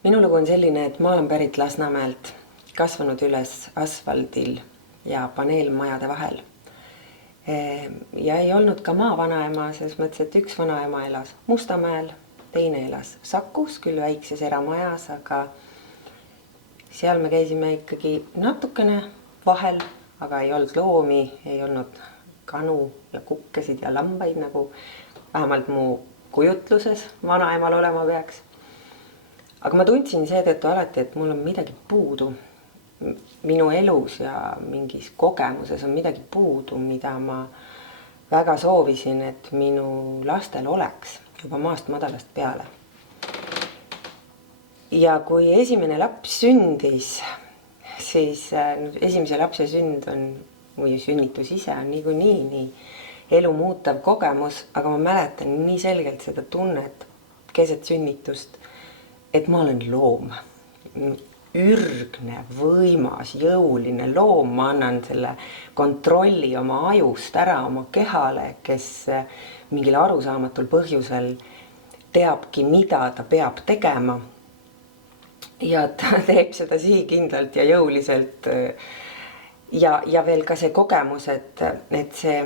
Minu lugu on selline, et ma olen pärit Lasnamäelt, kasvanud üles asfaldil ja paneelmajade vahel. Ja ei olnud ka maavanaema, selles mõttes, et üks vanaema elas Mustamäel, teine elas Sakus, küll väikses eramajas, aga seal me käisime ikkagi natukene vahel, aga ei olnud loomi, ei olnud kanu ja kukkesid ja lambaid, nagu vähemalt mu kujutluses vanaemal olema peaks. Aga ma tundsin seetõttu alati, et mul on midagi puudu. Minu elus ja mingis kogemuses on midagi puudu, mida ma väga soovisin, et minu lastel oleks juba maast madalast peale. Ja kui esimene laps sündis, siis esimese lapse sünd on, või sünnitus ise on nii elu muutav kogemus, aga ma mäletan nii selgelt seda tunnet keset sünnitust, et ma olen loom, ürgne, võimas, jõuline loom, ma annan selle kontrolli oma ajust ära oma kehale, kes mingil arusaamatul põhjusel teabki, mida ta peab tegema. Ja ta teeb seda sihikindlalt ja jõuliselt. Ja veel ka see kogemus, et see,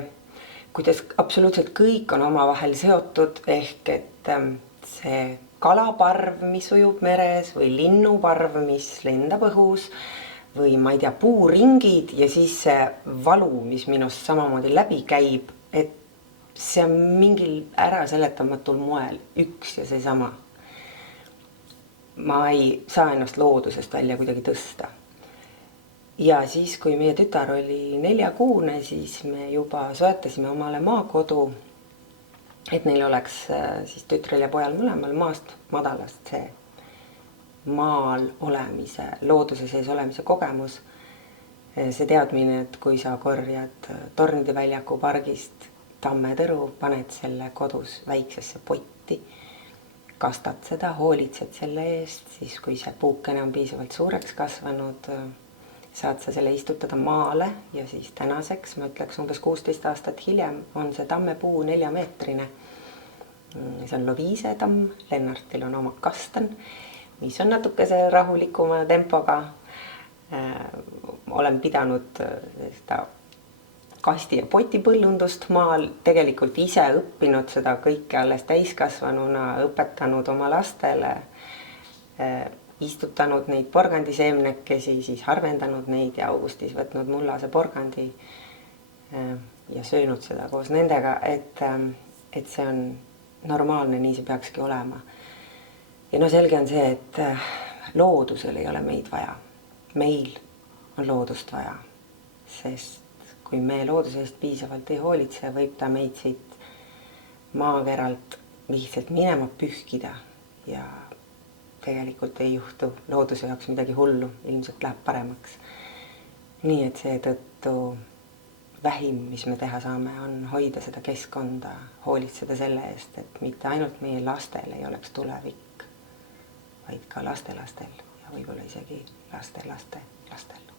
kuidas absoluutselt kõik on omavahel seotud, ehk et see kalaparv, mis ujub meres, või linnuparv, mis lendab õhus, või ma ei tea, puuringid ja siis see valu, mis minust samamoodi läbi käib, et see on mingil äraseletamatul moel üks ja seesama. Ma ei saa ennast loodusest välja kuidagi tõsta. Ja siis, kui meie tütar oli 4-kuune, siis me juba soetasime omale maakodu, et neil oleks siis tütrel ja pojal mõlemal maast madalast see maal olemise, looduse sees olemise kogemus. See teadmine, et kui sa korjad Tornide väljaku pargist tammetõru, paned selle kodus väiksesse potti, kastad seda, hoolitsed selle eest, siis kui see puukene on piisavalt suureks kasvanud, saad sa selle istutada maale ja siis tänaseks, ma ütleks umbes 16 aastat hiljem, on see tammepuu 4-meetrine. See on Loviise tamm, Lennartil on oma kastan, mis on natukese rahulikuma tempoga. Olen pidanud seda kasti- ja potipõllundust maal, tegelikult ise õppinud seda kõike alles täiskasvanuna, õpetanud oma lastele, istutanud neid porgandiseemnekesi, siis harvendanud neid ja augustis võtnud mullase porgandi ja söönud seda koos nendega, et see on normaalne, nii see peakski olema. Ja no selge on see, et loodusel ei ole meid vaja. Meil on loodust vaja, sest kui me looduse eest piisavalt ei hoolitse, võib ta meid siit maakeralt lihtsalt minema pühkida ja tegelikult ei juhtu looduse jaoks midagi hullu, ilmselt läheb paremaks. Nii et seetõttu vähim, mis me teha saame, on hoida seda keskkonda, hoolitseda selle eest, et mitte ainult meie lastel ei oleks tulevik, vaid ka lastelastel ja võib-olla isegi laste lastel.